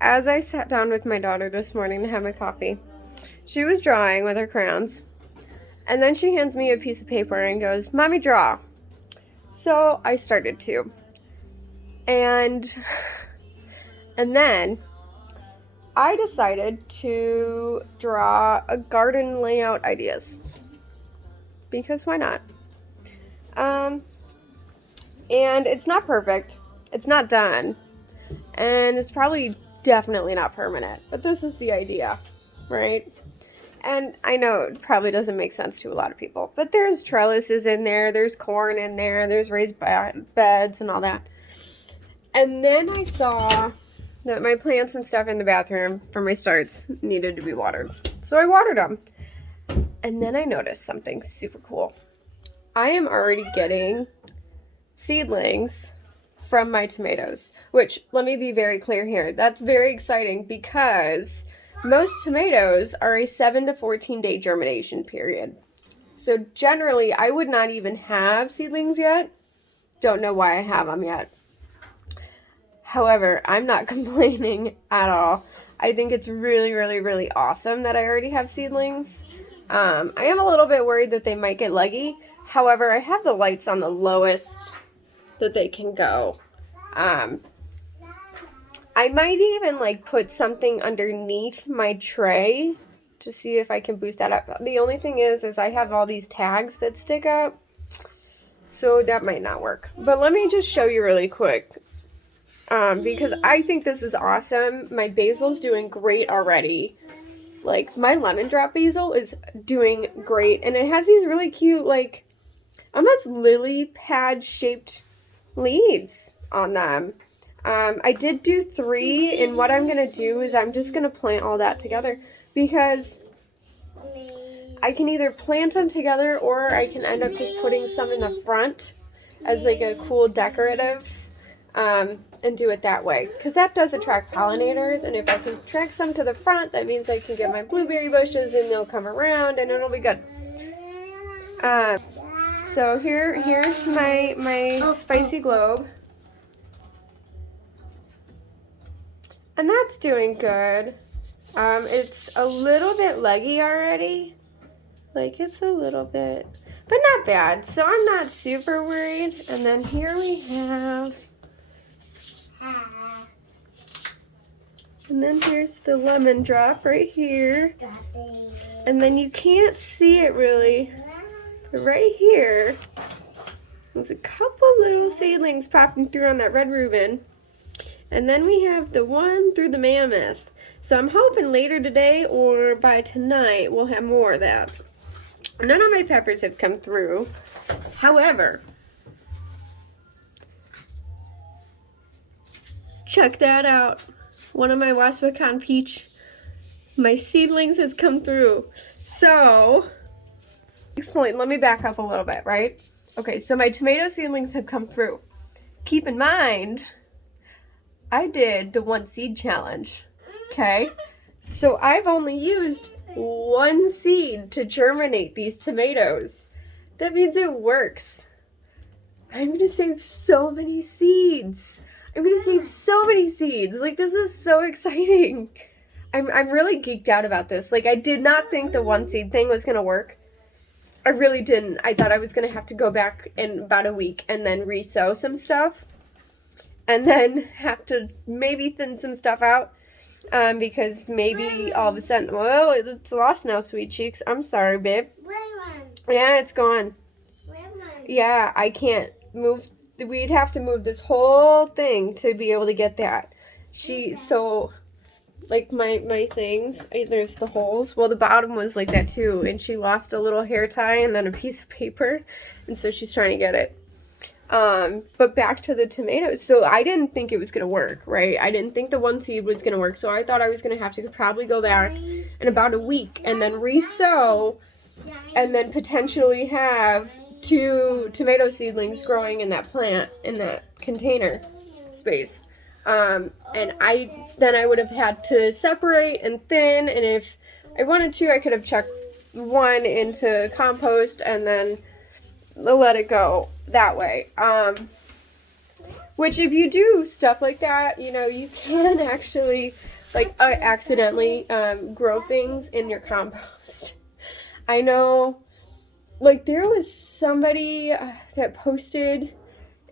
as I sat down with my daughter this morning to have my coffee, she was drawing with her crayons. And then she hands me a piece of paper and goes, "Mommy, draw." So I started to. And then I decided to draw a garden layout ideas. Because why not? And it's not perfect. It's not done. And it's probably definitely not permanent. But this is the idea, right? And I know it probably doesn't make sense to a lot of people. But there's trellises in there. There's corn in there. There's raised beds and all that. And then I saw that my plants and stuff in the bathroom for my starts needed to be watered. So I watered them. And then I noticed something super cool. I am already getting seedlings from my tomatoes, which, let me be very clear here, that's very exciting because most tomatoes are a 7 to 14 day germination period. So generally, I would not even have seedlings yet. Don't know why I have them yet. However, I'm not complaining at all. I think it's really, really, really awesome that I already have seedlings. I am a little bit worried that they might get leggy. However, I have the lights on the lowest that they can go. I might even put something underneath my tray to see if I can boost that up. The only thing is I have all these tags that stick up, so that might not work. But let me just show you really quick, because I think this is awesome. My basil's doing great already. My lemon drop basil is doing great, and it has these really cute, almost lily pad shaped leaves on them. I did do 3, and what I'm going to do is I'm just going to plant all that together because I can either plant them together or I can end up just putting some in the front as a cool decorative, and do it that way because that does attract pollinators, and if I can attract some to the front, that means I can get my blueberry bushes and they'll come around and it'll be good. So here's my spicy globe. And that's doing good. It's a little bit leggy already. It's a little bit, but not bad. So I'm not super worried. And then here we have, and then here's the lemon drop right here. And then you can't see it really, but right here, there's a couple little seedlings popping through on that red Reuben. And then we have the one through the mammoth. So I'm hoping later today or by tonight we'll have more of that. None of my peppers have come through. However, check that out. One of my Waspacan peach, my seedlings has come through. So, explain, let me back up a little bit, right? Okay, so my tomato seedlings have come through. Keep in mind, I did the 1 seed challenge, okay? So I've only used 1 seed to germinate these tomatoes. That means it works. I'm gonna save so many seeds. This is so exciting. I'm really geeked out about this. I did not think the 1 seed thing was gonna work. I really didn't. I thought I was gonna have to go back in about a week and then re-sow some stuff. And then have to maybe thin some stuff out, because maybe all of a sudden, well, it's lost now, sweet cheeks. I'm sorry, babe. Yeah, it's gone. Yeah, I can't move. We'd have to move this whole thing to be able to get that. My things, there's the holes. Well, the bottom was like that too, and she lost a little hair tie and then a piece of paper, and so she's trying to get it. But back to the tomatoes. So I didn't think it was going to work, right? I didn't think the 1 seed was going to work. So I thought I was going to have to probably go back in about a week and then re-sow and then potentially have 2 tomato seedlings growing in that plant, in that container space. And I would have had to separate and thin. And if I wanted to, I could have chucked 1 into compost and then let it go that way. Which if you do stuff like that, you know, you can actually like accidentally grow things in your compost. I know, like there was somebody that posted,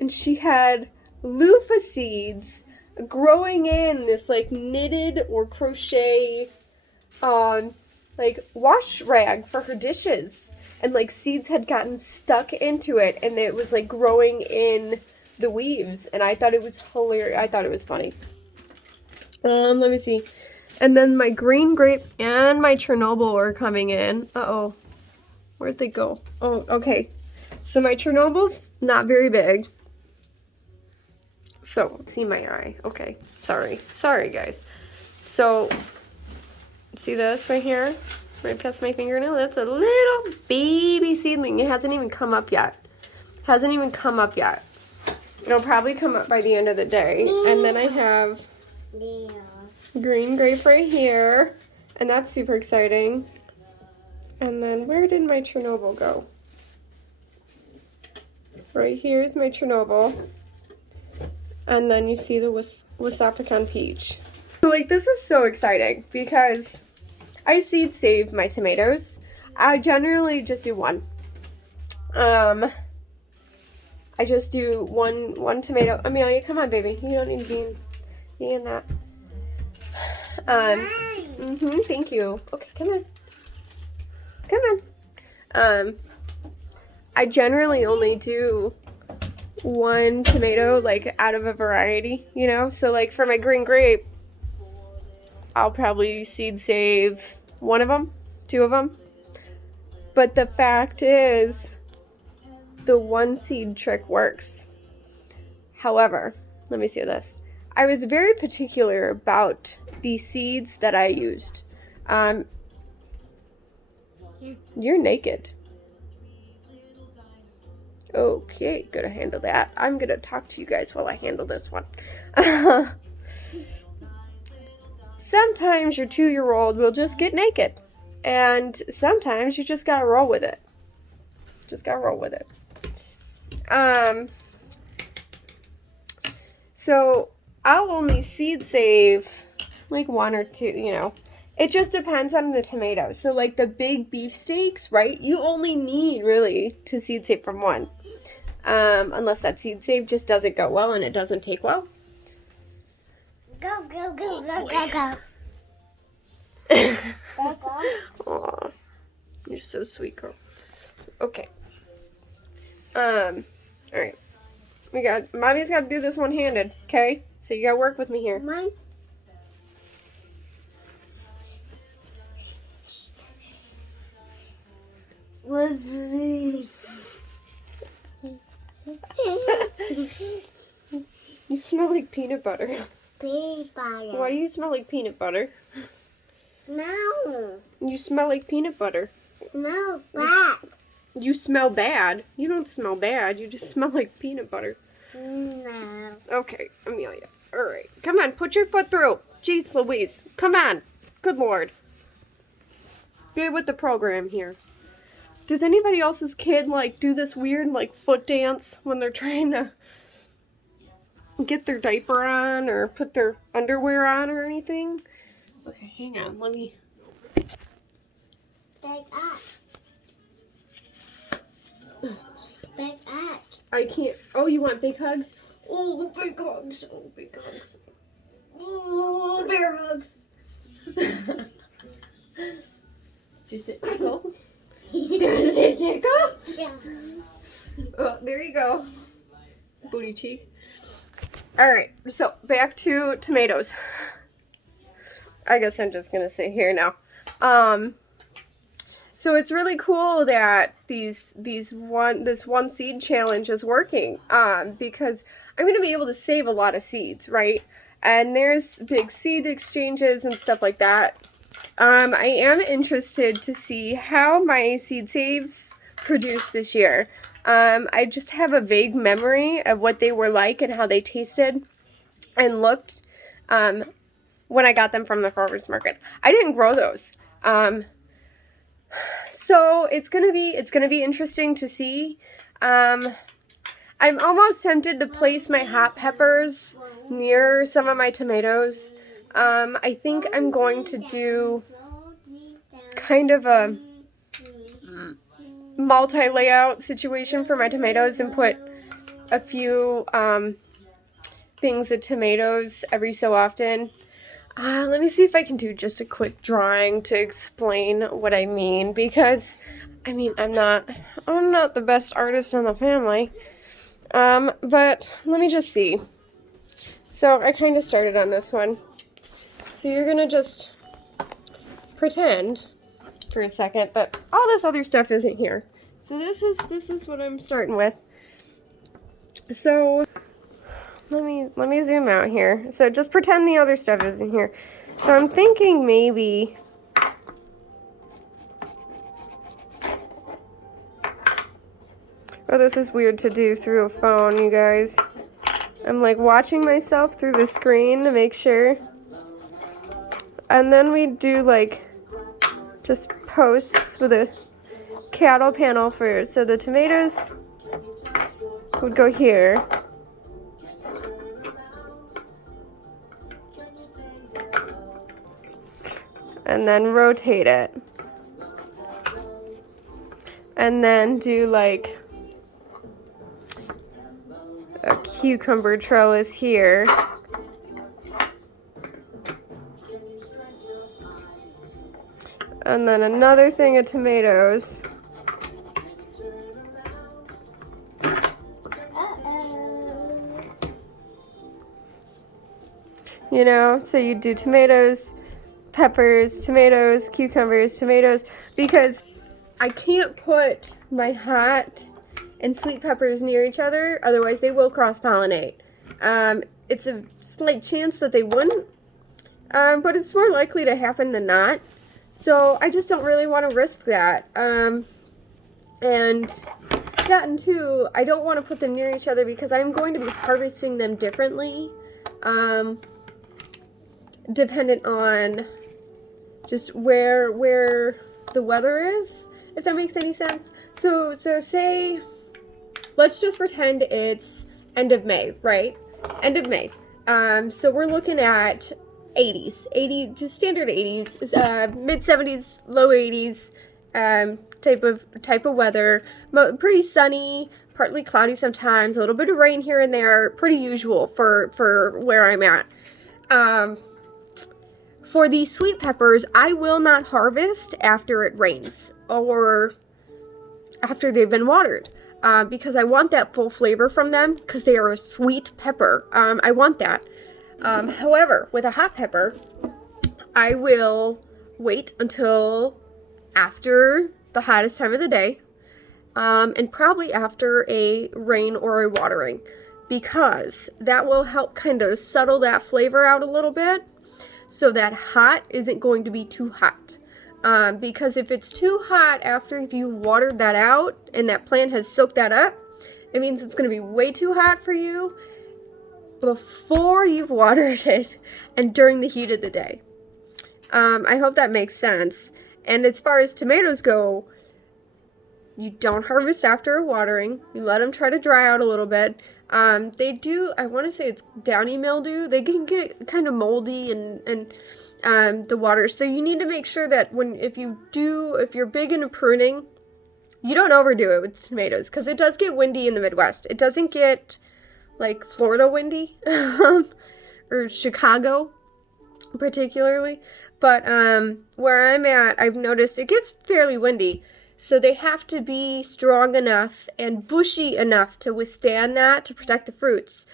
and she had loofah seeds growing in this like knitted or crochet like wash rag for her dishes, and like seeds had gotten stuck into it, and it was like growing in the weaves, and I thought it was hilarious. I thought it was funny. Let me see. And then my green grape and my Chernobyl are coming in. Uh-oh. Where'd they go? Oh, okay. So my Chernobyl's not very big. So, see my eye. Okay. Sorry, guys. So, see this right here? Right past my fingernail? That's a little baby seedling. It hasn't even come up yet. It'll probably come up by the end of the day. And then I have green grape right here. And that's super exciting. And then where did my Chernobyl go? Right here is my Chernobyl. And then you see the Wasapecan peach. Like, this is so exciting because I seed save my tomatoes. I generally just do one. I just do one tomato. Amelia, come on, baby. You don't need to be in that. Thank you. Okay, come on. I generally only do one tomato, like, out of a variety, you know? So, like, for my green grape, I'll probably seed save one of them, two of them. But the fact is, the one seed trick works. However, let me see this. I was very particular about the seeds that I used. You're naked. Okay, gonna handle that. I'm gonna talk to you guys while I handle this one. Sometimes your 2-year-old will just get naked. And sometimes you just gotta roll with it. So I'll only seed save like one or two, you know. It just depends on the tomatoes. So like the big beefsteaks, right? You only need really to seed save from one. Unless that seed save just doesn't go well and it doesn't take well. Go. Aw, you're so sweet, girl. Okay. All right. Mommy's got to do this one-handed, okay? So you got to work with me here. Mine. You smell like peanut butter. Peanut butter. Why do you smell like peanut butter? Smell. You smell like peanut butter. Smell bad. You smell bad? You don't smell bad. You just smell like peanut butter. No. Okay, Amelia. All right. Come on, put your foot through. Jeez Louise. Come on. Good Lord. Get with the program here. Does anybody else's kid, like, do this weird, like, foot dance when they're trying to get their diaper on or put their underwear on or anything? Okay, hang on. Let me... Back up. Back up. I can't... Oh, you want big hugs? Oh, big hugs. Oh, big hugs. Oh, bear hugs. Just a tickle. Does it tickle? Yeah. Oh, there you go. Booty cheek. All right, so back to tomatoes. I guess I'm just gonna sit here now. So it's really cool that this one seed challenge is working. Because I'm gonna be able to save a lot of seeds, right? And there's big seed exchanges and stuff like that. I am interested to see how my seed saves produced this year. I just have a vague memory of what they were like and how they tasted and looked when I got them from the farmer's market. I didn't grow those. So it's gonna be interesting to see. I'm almost tempted to place my hot peppers near some of my tomatoes. I think I'm going to do kind of a multi-layout situation for my tomatoes and put a few things of tomatoes every so often. Let me see if I can do just a quick drawing to explain what I mean, because I mean I'm not the best artist in the family. But let me just see. So I kind of started on this one. So you're gonna just pretend for a second that all this other stuff isn't here. So this is what I'm starting with. So let me zoom out here. So just pretend the other stuff isn't here. So I'm thinking maybe oh, this is weird to do through a phone, you guys. I'm like watching myself through the screen to make sure. And then we do like just posts with a cattle panel for, so the tomatoes would go here. And then rotate it. And then do like a cucumber trellis here. And then another thing of tomatoes. You know, so you do tomatoes, peppers, tomatoes, cucumbers, tomatoes, because I can't put my hot and sweet peppers near each other, otherwise they will cross-pollinate. It's a slight chance that they wouldn't, but it's more likely to happen than not. So I just don't really want to risk that. And two, I don't want to put them near each other because I'm going to be harvesting them differently, dependent on just where the weather is, if that makes any sense. So say, let's just pretend it's end of May, right? End of May. So we're looking at 80s, just standard 80s, mid 70s, low 80s, type of weather. Pretty sunny, partly cloudy sometimes, a little bit of rain here and there. Pretty usual for where I'm at. For these sweet peppers, I will not harvest after it rains or after they've been watered, because I want that full flavor from them, because they are a sweet pepper. I want that. However, with a hot pepper, I will wait until after the hottest time of the day, and probably after a rain or a watering, because that will help kind of settle that flavor out a little bit, so that hot isn't going to be too hot. Because if it's too hot after you've watered that out and that plant has soaked that up, it means it's going to be way too hot for you before you've watered it and during the heat of the day. I hope that makes sense. And as far as tomatoes go, you don't harvest after watering. You let them try to dry out a little bit. They do, I want to say it's downy mildew. They can get kind of moldy and the water. So you need to make sure that if you're big into pruning, you don't overdo it with tomatoes, because it does get windy in the Midwest. It doesn't get like Florida windy or Chicago particularly, but where I'm at, I've noticed it gets fairly windy. So they have to be strong enough and bushy enough to withstand that, to protect the fruits.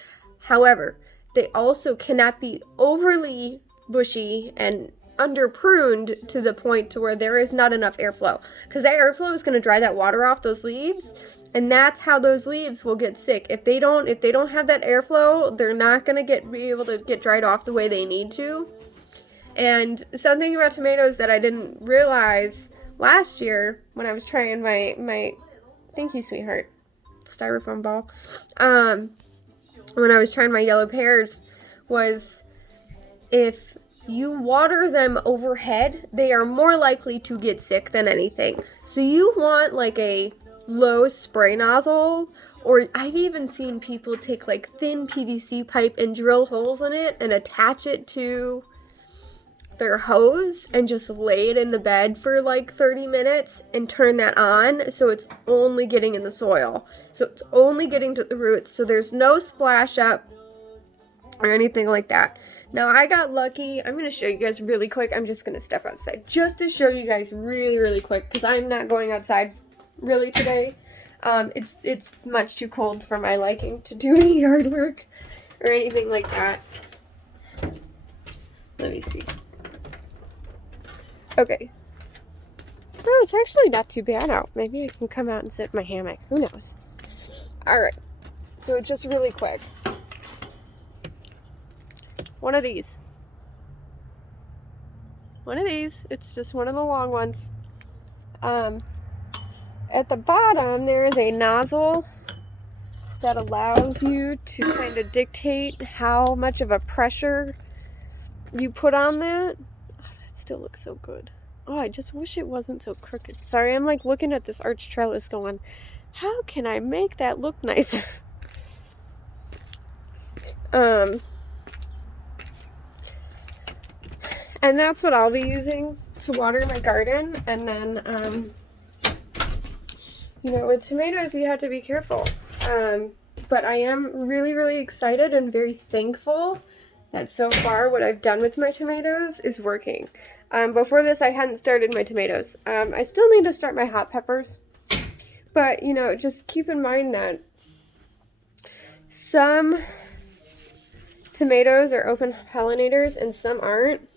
However, they also cannot be overly bushy and under pruned to the point to where there is not enough airflow, because that airflow is going to dry that water off those leaves, and that's how those leaves will get sick. If they don't have that airflow, they're not going to be able to get dried off the way they need to. And something about tomatoes that I didn't realize last year when I was trying my thank you, sweetheart, styrofoam ball, when I was trying my yellow pears, was if you water them overhead, they are more likely to get sick than anything. So you want like a low spray nozzle Or I've even seen people take like thin PVC pipe and drill holes in it and attach it to their hose and just lay it in the bed for like 30 minutes and turn that on so it's only getting in the soil. So it's only getting to the roots. So there's no splash up or anything like that. Now I got lucky. I'm going to show you guys really quick. I'm just going to step outside just to show you guys really, really quick because I'm not going outside really today. It's much too cold for my liking to do any yard work or anything like that. Let me see. Okay. Oh, it's actually not too bad out. Maybe I can come out and sit in my hammock. Who knows? Alright. So just really quick. One of these. One of these. It's just one of the long ones. At the bottom, there is a nozzle that allows you to kind of dictate how much of a pressure you put on that. Oh, that still looks so good. Oh, I just wish it wasn't so crooked. Sorry, I'm like looking at this arch trellis going, how can I make that look nice? And that's what I'll be using to water my garden. And then, you know, with tomatoes, you have to be careful. But I am really, really excited and very thankful that so far what I've done with my tomatoes is working. Before this, I hadn't started my tomatoes. I still need to start my hot peppers. But, you know, just keep in mind that some tomatoes are open pollinators and some aren't.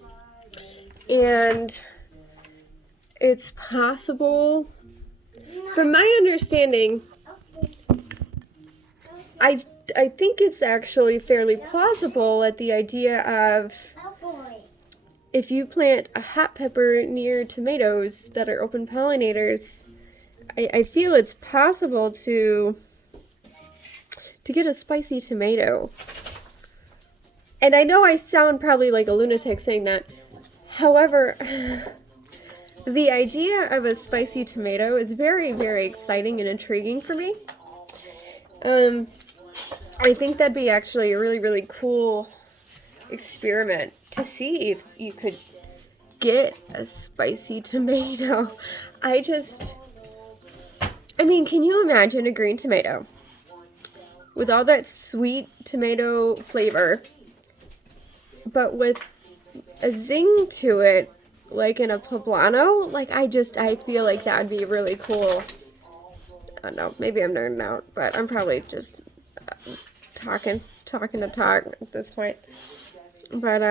And it's possible, from my understanding, I think it's actually fairly plausible at the idea of if you plant a hot pepper near tomatoes that are open pollinators, I feel it's possible to get a spicy tomato. And I know I sound probably like a lunatic saying that. However, the idea of a spicy tomato is very, very exciting and intriguing for me. I think that'd be actually a really, really cool experiment to see if you could get a spicy tomato. I mean, can you imagine a green tomato with all that sweet tomato flavor, but with a zing to it, like in a poblano? Like, I feel like that would be really cool. I don't know, maybe I'm nerding out, but I'm probably just talking to talk at this point. But,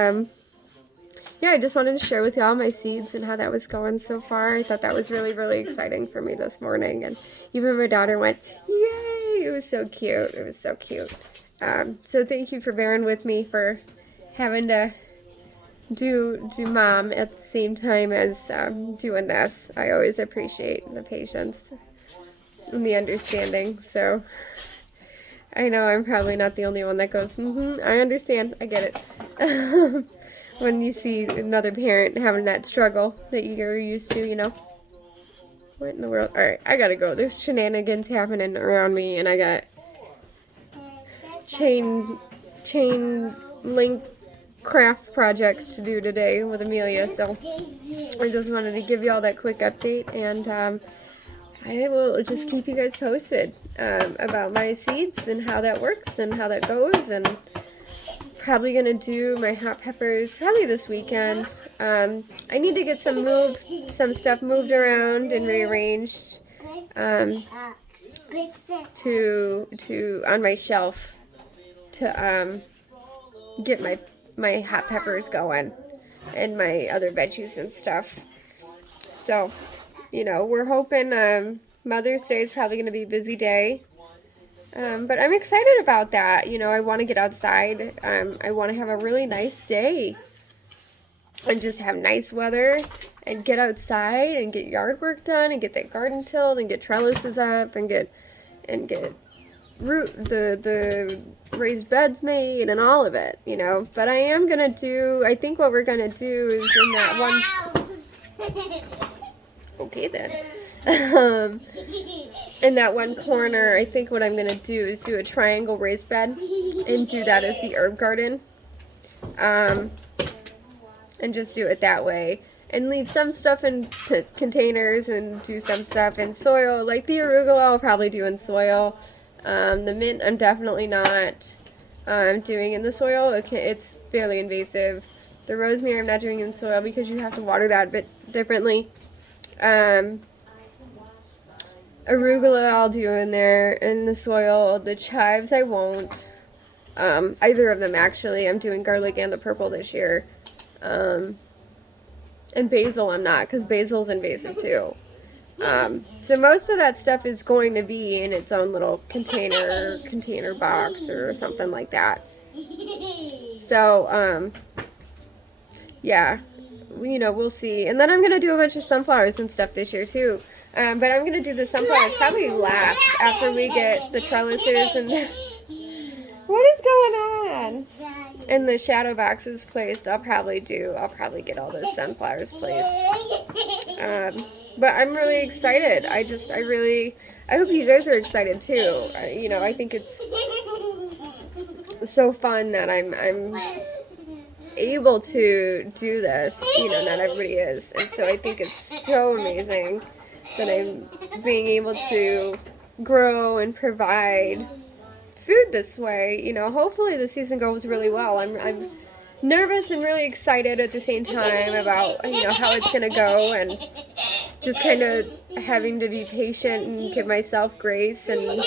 yeah, I just wanted to share with y'all my seeds and how that was going so far. I thought that was really, really exciting for me this morning. And even my daughter went, yay! It was so cute. It was so cute. So thank you for bearing with me for having to do mom at the same time as doing this. I always appreciate the patience and the understanding. So I know I'm probably not the only one that goes, I understand. I get it. When you see another parent having that struggle that you're used to, you know. What in the world? Alright, I gotta go. There's shenanigans happening around me, and I got chain link craft projects to do today with Amelia, so I just wanted to give you all that quick update, and I will just keep you guys posted about my seeds and how that works and how that goes, and probably gonna do my hot peppers probably this weekend. I need to get some stuff moved around and rearranged to on my shelf to get my hot peppers going and my other veggies and stuff. So, you know, we're hoping Mother's Day is probably going to be a busy day. But I'm excited about that. You know, I want to get outside. I want to have a really nice day and just have nice weather and get outside and get yard work done and get that garden tilled and get trellises up and get the raised beds made and all of it, you know. But I think what we're going to do is in that one... Okay then. Um, in that one corner, I think what I'm going to do is do a triangle raised bed and do that as the herb garden. And just do it that way. And leave some stuff in containers and do some stuff in soil. Like the arugula I'll probably do in soil. The mint I'm definitely not doing in the soil. It's fairly invasive. The rosemary I'm not doing in soil because you have to water that a bit differently. Arugula I'll do in there in the soil. The chives I won't. Either of them actually. I'm doing garlic and the purple this year. And basil I'm not, because basil's invasive too. So most of that stuff is going to be in its own little container box or something like that. So, yeah, we'll see. And then I'm going to do a bunch of sunflowers and stuff this year too. But I'm going to do the sunflowers probably last after we get the trellises and... What is going on? And the shadow boxes placed. I'll probably get all those sunflowers placed. But I'm really excited. I hope you guys are excited too. I think it's so fun that I'm able to do this. Not everybody is. And so I think it's so amazing that I'm being able to grow and provide food this way. Hopefully the season goes really well. I'm nervous and really excited at the same time about how it's gonna go, and just kind of having to be patient and give myself grace, and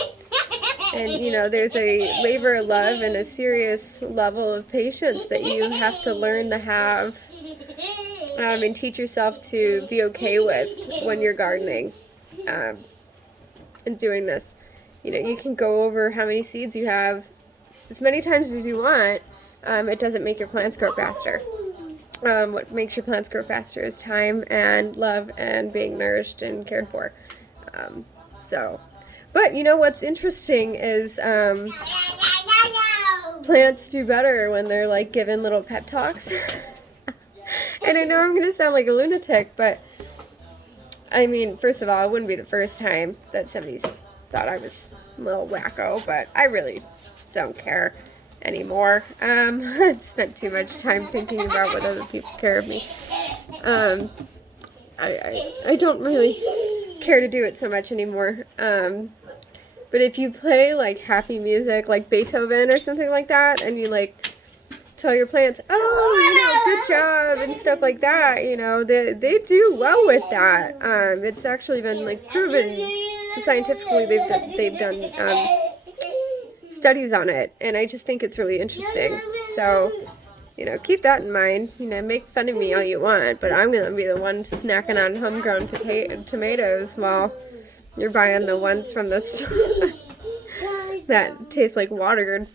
there's a labor of love and a serious level of patience that you have to learn to have, and teach yourself to be okay with when you're gardening and doing this. You can go over how many seeds you have as many times as you want. It doesn't make your plants grow faster. What makes your plants grow faster is time and love and being nourished and cared for. But what's interesting is plants do better when they're like given little pep talks. And I know I'm going to sound like a lunatic, but I mean, first of all, it wouldn't be the first time that somebody's thought I was a little wacko, but I really don't care anymore. I've spent too much time thinking about what other people care of me. I don't really care to do it so much anymore. But if you play like happy music, like Beethoven or something like that, and you like tell your plants, oh, good job and stuff like that, they do well with that. It's actually been like proven scientifically. They've done studies on it, and I just think it's really interesting. So, keep that in mind. Make fun of me all you want, but I'm gonna be the one snacking on homegrown tomatoes while you're buying the ones from the store that taste like watered.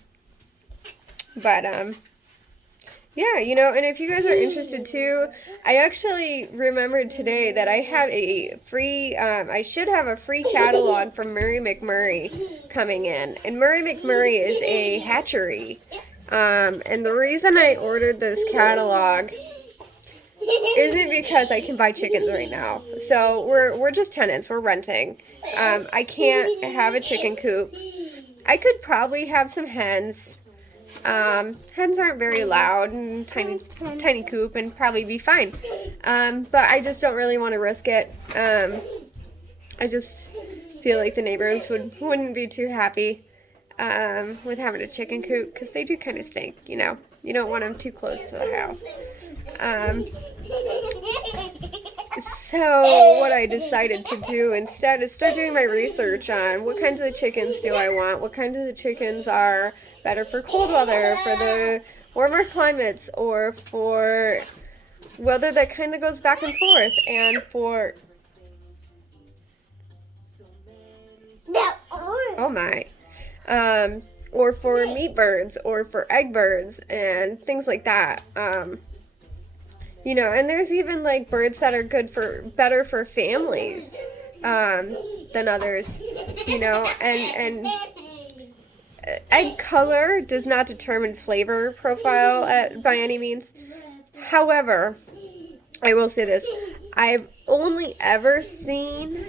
But yeah, and if you guys are interested too, I actually remembered today that I have a free, I should have a free catalog from Murray McMurray coming in. And Murray McMurray is a hatchery. And the reason I ordered this catalog isn't because I can buy chickens right now. So we're just tenants, we're renting. I can't have a chicken coop. I could probably have some hens. Hens aren't very loud and tiny coop and probably be fine. But I just don't really want to risk it. I just feel like the neighbors wouldn't be too happy with having a chicken coop, because they do kind of stink, You don't want them too close to the house. So what I decided to do instead is start doing my research on what kinds of chickens do I want, what kinds of chickens are better for cold weather, for the warmer climates, or for weather that kind of goes back and forth, and for... Oh my. Or for meat birds, or for egg birds, and things like that. And there's even like birds that are better for families than others, and egg color does not determine flavor profile by any means. However, I will say this. I've only ever seen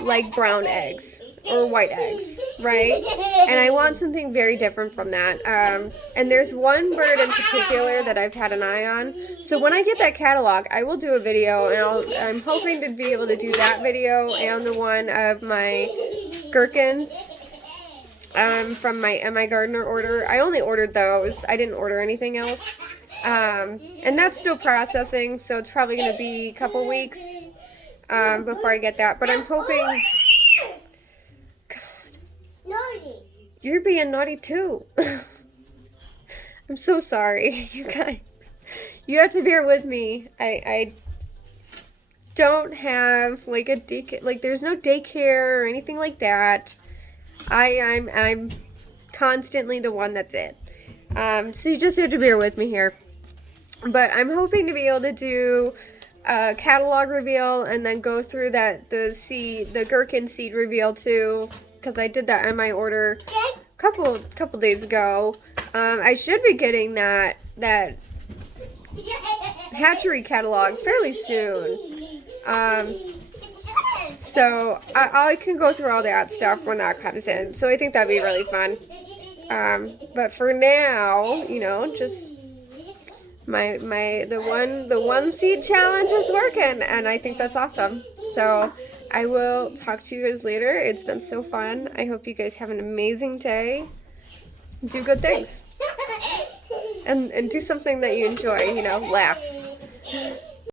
like brown eggs or white eggs, right? And I want something very different from that. And there's one bird in particular that I've had an eye on. So when I get that catalog, I will do a video, and I'm hoping to be able to do that video and the one of my gherkins from my MI Gardener order. I only ordered those. I didn't order anything else. And that's still processing, so it's probably going to be a couple weeks before I get that. But I'm hoping... Naughty. You're being naughty too. I'm so sorry, you guys. You have to bear with me. I don't have like a daycare, like there's no daycare or anything like that. I'm constantly the one that's it. So you just have to bear with me here. But I'm hoping to be able to do a catalog reveal and then go through the gherkin seed reveal too, because I did that on my order a couple days ago. I should be getting that hatchery catalog fairly soon. So I can go through all that stuff when that comes in. So I think that'd be really fun. But for now, you know, just the one seed challenge is working, and I think that's awesome. So I will talk to you guys later. It's been so fun. I hope you guys have an amazing day. Do good things. And do something that you enjoy, you know, laugh.